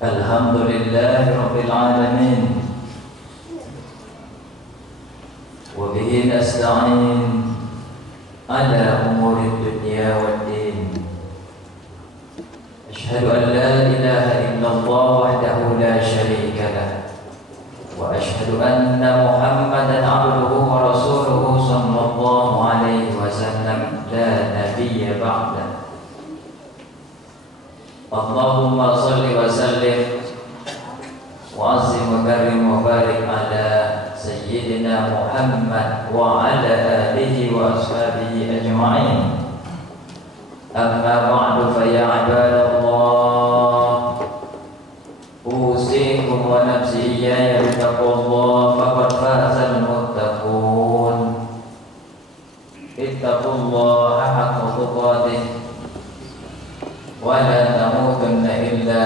Alhamdulillahi Rabbil Alamin. Wa bihi nasta'in ala umuri dunya waddin. Ashhadu an la ilaha illallah wahdahu la syarika lah. Wa ashhadu anna Muhammadan abduhu wa rasuluhu sallallahu alaihi wasallam la nabiyya ba'dah. Allahumma salli wa sallim wa azim wa karim wa barik ala Sayyidina Muhammad wa ala alihi wa ashabihi ajma'in. Amma ba'du fa ya ibadallah, usikum wa nafsi iyaya bittaqwallah faqad fazal muttaqun. Ittaqullaha haqqa tuqatih wa la tamutunna illa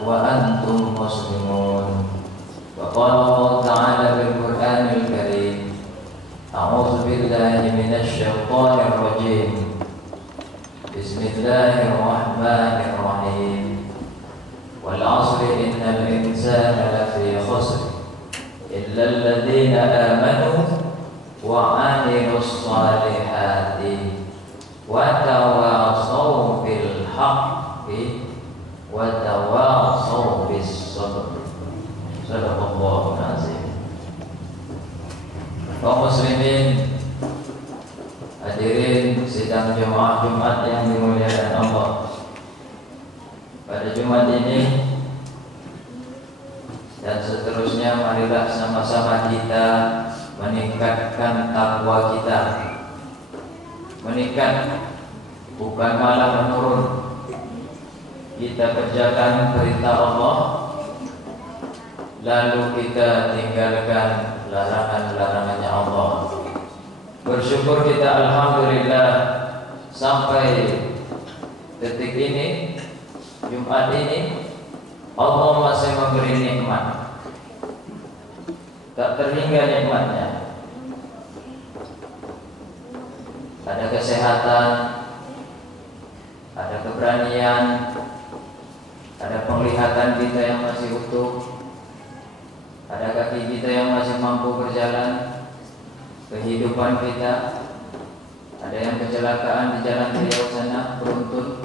wa antum muslimun. Wa qala Allah ta'ala bil Qur'anil Karim, a'udzu billahi minasy syaithanir rajim. Bismillahirrahmanirrahim. Wal 'asri innal insana lafi khusr illa alladziina aamanu wa 'amilus shalihati wa tawassaw bil haqqi wa tawassaw bis sabr. Sadaqallahul azim. Kaum muslimin, hadirin sidang jemaah Jumat yang dimuliakan Allah. Pada Jumat ini dan seterusnya, marilah sama-sama kita meningkatkan takwa kita. Meningkat, bukan malah menurun. Kita kerjakan perintah Allah, lalu kita tinggalkan larangan-larangannya Allah. Bersyukur kita, alhamdulillah, sampai detik ini, Jumat ini, Allah masih memberi nikmat. Tak terhingga nikmatnya. Ada kesehatan, ada keberanian, ada penglihatan kita yang masih utuh, ada kaki kita yang masih mampu berjalan, kehidupan kita. Ada yang kecelakaan di jalan Riau sana, beruntun.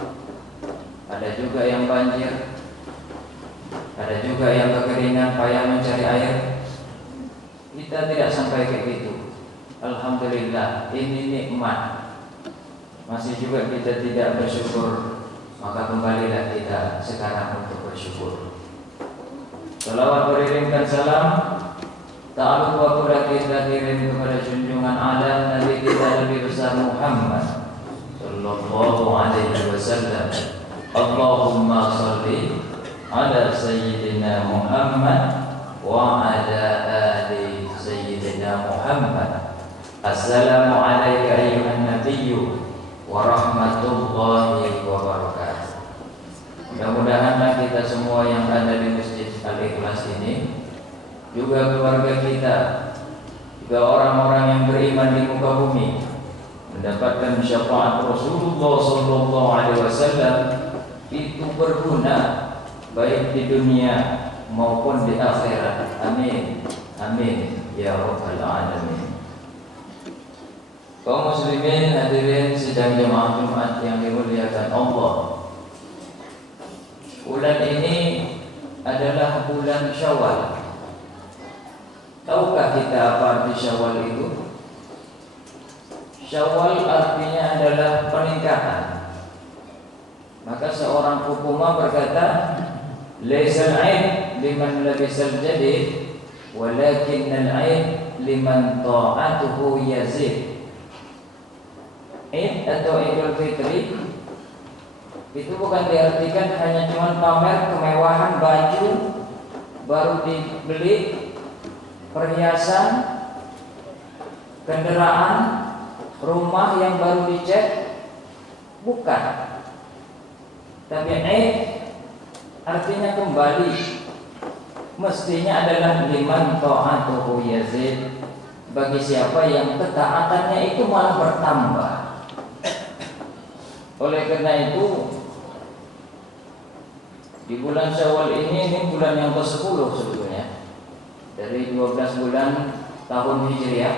Ada juga yang banjir. Ada juga yang kekeringan, payah mencari air. Kita tidak sampai kayak gitu. Alhamdulillah, ini nikmat. Masih juga kita tidak bersyukur, maka kembalilah kita sekarang untuk bersyukur. Salawat beriringkan salam tak lupa pula kita kirim kepada junjungan alam Nabi kita Nabi besar Muhammad sallallahu alaihi wasallam. Allahumma salli ala Sayyidina Muhammad wa ala ali Sayyidina Muhammad. Assalamu alayka ayyuhan nabiyyu wa rahmatullahi wa barakatuh. Mudah-mudahanlah kita semua yang ada di Masjid Al-Ikhlas ini, juga keluarga kita, juga orang-orang yang beriman di muka bumi, mendapatkan syafaat Rasulullah sallallahu alaihi wasallam, itu berguna baik di dunia maupun di akhirat. Amin. Amin ya rabbal alamin. Kaum muslimin, hadirin sidang jemaah Jumat yang dimuliakan Allah, bulan ini adalah bulan Syawal. Tahukah kita apa arti Syawal itu? Syawal artinya adalah peningkatan. Maka seorang hukumah berkata, laisal 'aib liman labisal jadid, walakinnal 'aib liman ta'atuhu yazid. Id atau Idul Fitri itu bukan diartikan hanya cuma pamer kemewahan baju baru dibeli, perhiasan, kendaraan, rumah yang baru dicat, bukan. Tapi artinya kembali, mestinya adalah liman ta'atuhu yazid, bagi siapa yang ketaatannya itu malah bertambah. Oleh karena itu, Di bulan Syawal ini bulan yang ke-10 sebetulnya. Dari 12 bulan tahun Hijriah.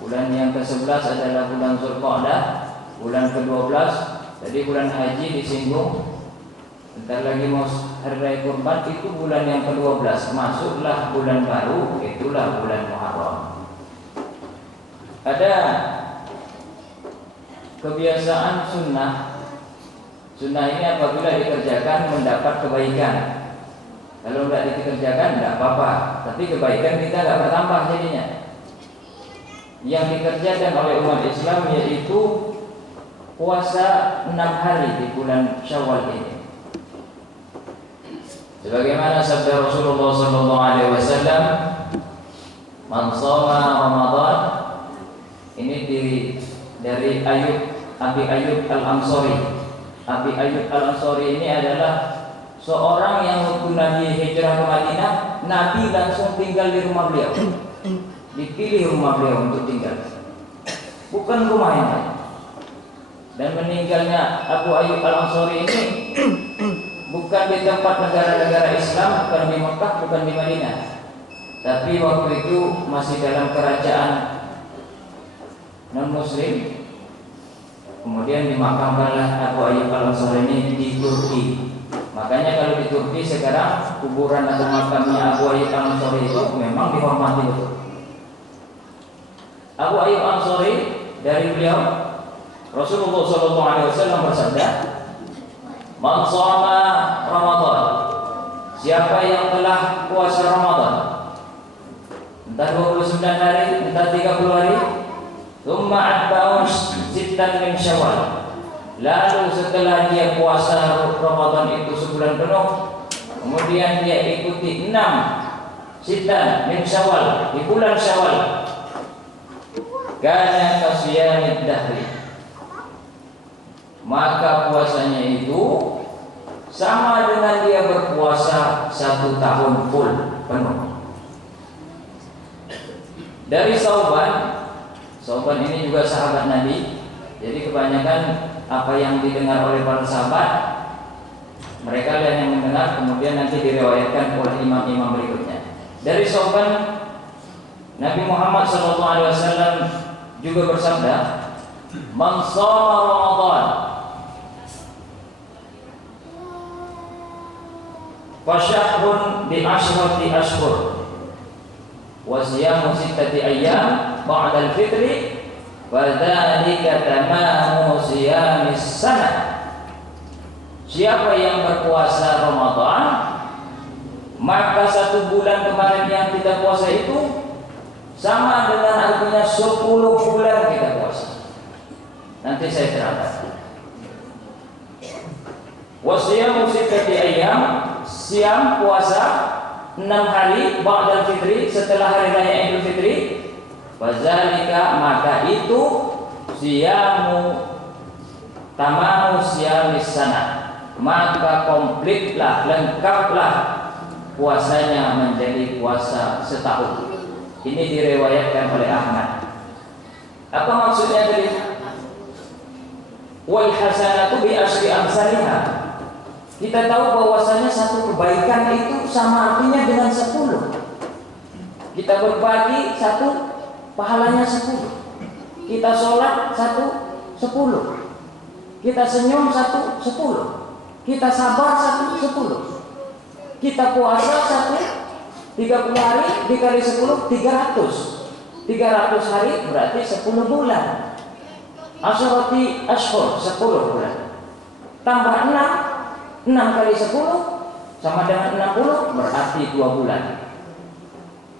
Bulan yang ke-11 adalah bulan Zulqa'dah, bulan ke-12. Jadi bulan haji disinggung. Bentar lagi mau hari raya Kurban, itu bulan yang ke-12. Masuklah bulan baru, itulah bulan Muharram. Ada kebiasaan sunnah. Sunnah ini apabila dikerjakan mendapat kebaikan. Kalau tidak dikerjakan tidak apa-apa, tapi kebaikan kita tidak bertambah jadinya. Yang dikerjakan oleh umat Islam yaitu puasa 6 hari di bulan Syawal ini. Sebagaimana sabda Rasulullah SAW, "Man shoma Ramadan," ini dari Abi Ayyub Al-Ansari. Abi Ayyub Al-Ansari ini adalah seorang yang waktu Nabi hijrah ke Madinah, Nabi langsung tinggal di rumah beliau. Dipilih rumah beliau untuk tinggal, bukan rumah yang lain. Dan meninggalnya Abu Ayyub Al-Ansari ini bukan di tempat negara-negara Islam, bukan di Mekah, bukan di Madinah, tapi waktu itu masih dalam kerajaan non-Muslim. Kemudian dimakamkanlah Abu Ayyub Al-Ansari ini di Turki. Makanya kalau di Turki sekarang kuburan atau makamnya Abu Ayyub Al-Ansari itu memang dihormati betul. Abu Ayyub Al-Ansari, dari beliau Rasulullah SAW bersabda, "Man shoma Ramadan," siapa yang telah puasa Ramadan, entah 29 hari, entah 30 hari, "Tsumma atba'u sittan min Syawal," lalu setelah dia puasa Ramadan itu sebulan penuh, kemudian dia ikuti 6 sittan min Syawal di bulan Syawal, kana kasiyamid dahri, maka puasanya itu sama dengan dia berpuasa 1 tahun full penuh. Dari Sauban ini juga sahabat Nabi. Jadi kebanyakan apa yang didengar oleh para sahabat, mereka yang mendengar kemudian nanti diriwayatkan oleh imam-imam berikutnya. Dari Sauban, Nabi Muhammad SAW juga bersabda, "Man shoma Ramadan fa syahrun bi ashrati ashhur wa siyamu 6 ayyam ba'da al-fitri wa dzalika tamamu siyamis sanah." Siapa yang berpuasa Ramadan, maka 1 bulan kemarin yang kita puasa itu sama dengan artinya 10 bulan kita puasa. Nanti saya terangkan. Wasiyamu 6 ayyam, siam puasa 6 hari ba'dal fitri, setelah hari raya Idul Fitri. Wazalika, maka itu siyamu tamamu siyamis sana, maka komplitlah, lengkaplah puasanya menjadi puasa setahun. Ini diriwayatkan oleh Ahmad. Apa maksudnya tadi? Wal hasanatu bi asyri amsalihha. Kita tahu bahwasanya satu kebaikan itu sama artinya dengan 10. Kita berbagi 1, pahalanya 10. Kita sholat 1, 10. Kita senyum 1, 10. Kita sabar 1, 10. Kita puasa 30 hari dikali 10, 300. 300 hari berarti 10 bulan. Asyarati ashhur, 10 bulan. Tambah 6 kali 10 sama dengan 60, berarti 2 bulan.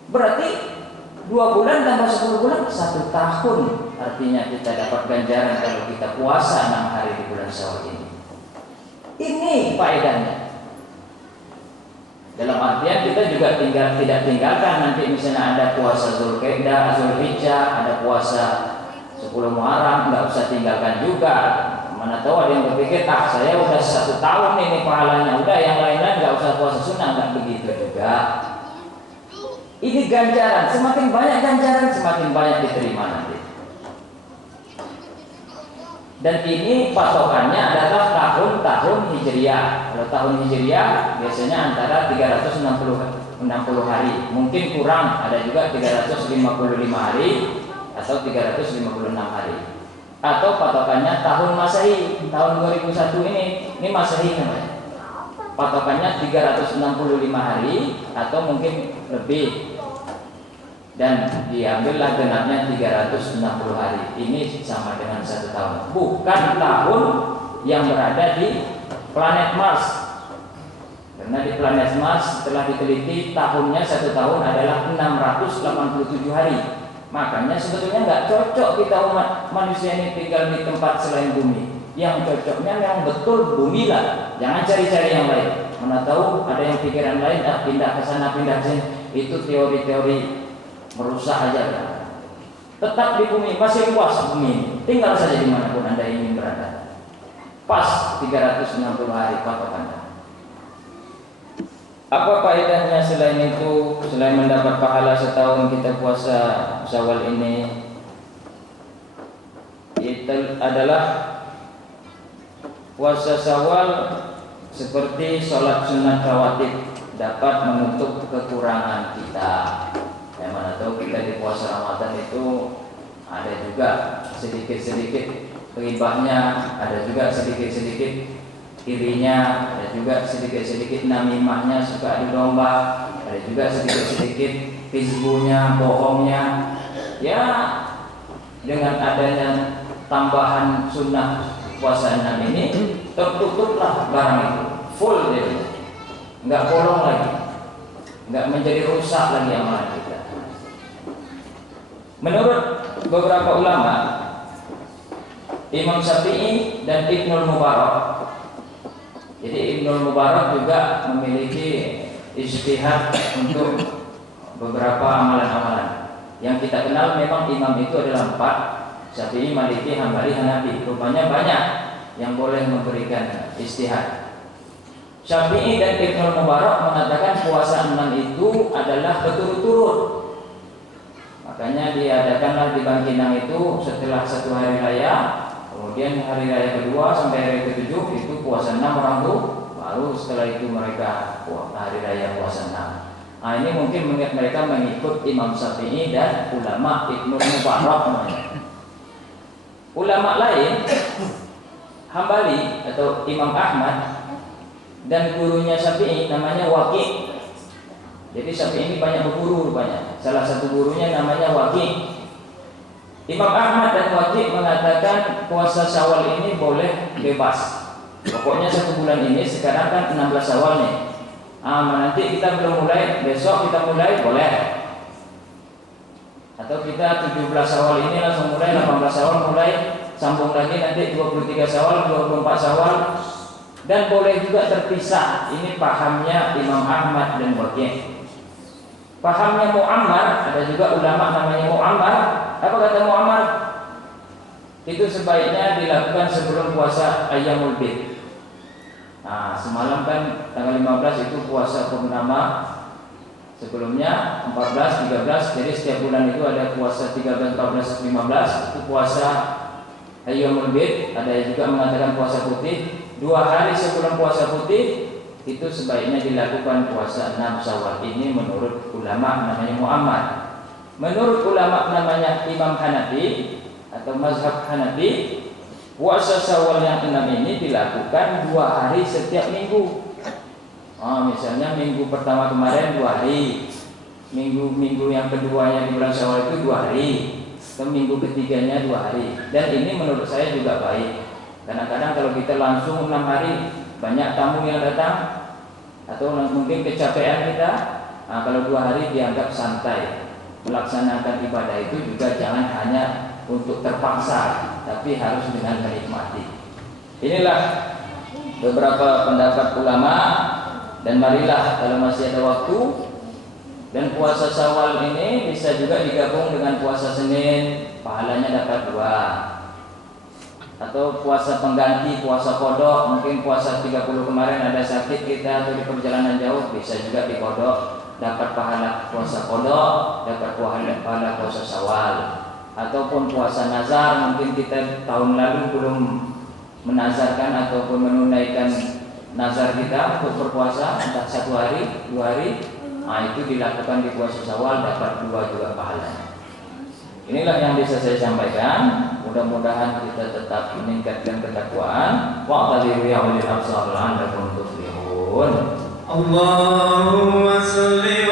Berarti 2 bulan tambah 10 bulan 1 tahun. Artinya kita dapat ganjaran kalau kita puasa 6 hari di bulan Syawal ini. Ini faedahnya. Dalam artian kita juga tidak tinggalkan nanti misalnya ada puasa Zulqa'dah, Zulhijjah, ada puasa 10 Muharram, nggak usah tinggalkan juga. Mana tahu ada yang berpikir, saya udah 1 tahun ini pahalanya, udah yang lain-lain nggak usah puasa sunnah, nggak begitu juga. Ini ganjaran, semakin banyak ganjaran semakin banyak diterima nanti. Dan ini patokannya adalah tahun-tahun Hijriah. Kalau tahun Hijriah biasanya antara 360 hari. Mungkin kurang, ada juga 355 hari atau 356 hari. Atau patokannya tahun Masehi, tahun 2001 ini Masehi namanya. Patokannya 365 hari atau mungkin lebih. Dan diambillah genapnya 360 hari. Ini sama dengan 1 tahun. Bukan tahun yang berada di planet Mars. Karena di planet Mars setelah diteliti tahunnya 1 tahun adalah 687 hari. Makanya sebetulnya nggak cocok kita umat manusia ini tinggal di tempat selain bumi. Yang cocoknya memang betul bumi lah. Jangan cari-cari yang lain. Mana tahu ada yang pikiran lain, pindah ke sana, pindah ke sini. Itu teori-teori merusak aja kan. Tetap di bumi, masih luas bumi. Tinggal saja dimanapun Anda ingin berada. Pas 360 hari patokannya. Apa faedahnya selain itu? Selain mendapat pahala setahun kita puasa Syawal ini, itu adalah puasa Syawal seperti sholat sunat rawatib, dapat menutup kekurangan kita. Yang mana tahu kita di puasa Ramadan itu ada juga sedikit-sedikit ribahnya, ada juga sedikit-sedikit irinya, ada juga sedikit-sedikit namimahnya, suka adu domba, ada juga sedikit-sedikit hizbunya, bohongnya. Ya, dengan adanya tambahan sunnah puasa 6 ini tertutuplah barang itu, full deh, nggak bolong lagi, nggak menjadi rusak lagi amalan kita. Menurut beberapa ulama, Imam Syafi'i dan Ibnul Mubarak. Jadi Ibnul Mubarak juga memiliki ijtihad untuk beberapa amalan-amalan. Yang kita kenal memang imam itu adalah 4, Syafi'i, Maliki, Hambali, Hanafi. Rupanya banyak yang boleh memberikan ijtihad. Syafi'i dan Ibnul Mubarak mengatakan puasa 6 itu adalah berturut-turut. Makanya diadakanlah di Bangkinang itu setelah 1 hari raya, kemudian hari raya kedua sampai hari ke-7 itu puasa 6 orang tuh, baru setelah itu mereka hari raya puasa 6. Nah ini mungkin mereka mengikut Imam Syafi'i dan ulama Ibnul Mubarak namanya. Ulama lain, Hambali atau Imam Ahmad dan gurunya Syafi'i namanya Waqi'. Jadi Syafi'i ini banyak berguru rupanya. Salah satu gurunya namanya Waqi'. Imam Ahmad dan Waqi' mengatakan puasa Syawal ini boleh bebas. Pokoknya 1 bulan ini, sekarang kan 16 Syawal nih. Nanti kita belum mulai, besok kita mulai boleh. Atau kita 17 Syawal ini langsung mulai, 18 Syawal mulai, sambung lagi nanti 23 Syawal, 24 Syawal. Dan boleh juga terpisah. Ini pahamnya Imam Ahmad dan Waqi'. Pahamnya Mu'ammar, ada juga ulama namanya Mu'ammar. Apa kata Mu'ammar? Itu sebaiknya dilakukan sebelum puasa Ayyamul Bid. Nah, semalam kan tanggal 15 itu puasa purnama. Sebelumnya 14, 13. Jadi setiap bulan itu ada puasa 13, 14, 15. Itu puasa Ayyamul Bid. Ada juga mengatakan puasa putih. 2 hari sebelum puasa putih itu sebaiknya dilakukan puasa 6 Syawal. Ini menurut ulama namanya Mu'ammar. Menurut ulama namanya Imam Hanafi atau mazhab Hanafi, puasa Syawal yang 6 ini dilakukan 2 hari setiap minggu. Misalnya minggu pertama kemarin 2 hari, minggu yang keduanya di bulan Syawal itu 2 hari, ke minggu ketiganya 2 hari. Dan ini menurut saya juga baik. Kadang-kadang kalau kita langsung 6 hari, banyak tamu yang datang atau mungkin kecapean kita. Kalau 2 hari dianggap santai. Melaksanakan ibadah itu juga jangan hanya untuk terpaksa, tapi harus dengan menikmati. Inilah beberapa pendapat ulama. Dan marilah kalau masih ada waktu, dan puasa Syawal ini bisa juga digabung dengan puasa Senin, pahalanya dapat 2. Atau puasa pengganti, puasa kodok. Mungkin puasa 30 kemarin ada sakit kita atau di perjalanan jauh, bisa juga dikodok, dapat pahala puasa kodok, dapat pahala puasa Syawal. ataupun puasa nazar, mungkin kita tahun lalu belum menazarkan ataupun menunaikan nazar kita untuk berpuasa entah 1 hari, 2 hari, nah itu dilakukan di puasa Syawal, dapat 2 juga pahalanya. Inilah yang bisa saya sampaikan. Mudah-mudahan kita tetap meningkatkan ketakwaan. Wa'tadiru ya ulil absar la'allakum tuflihun. Allahumma salli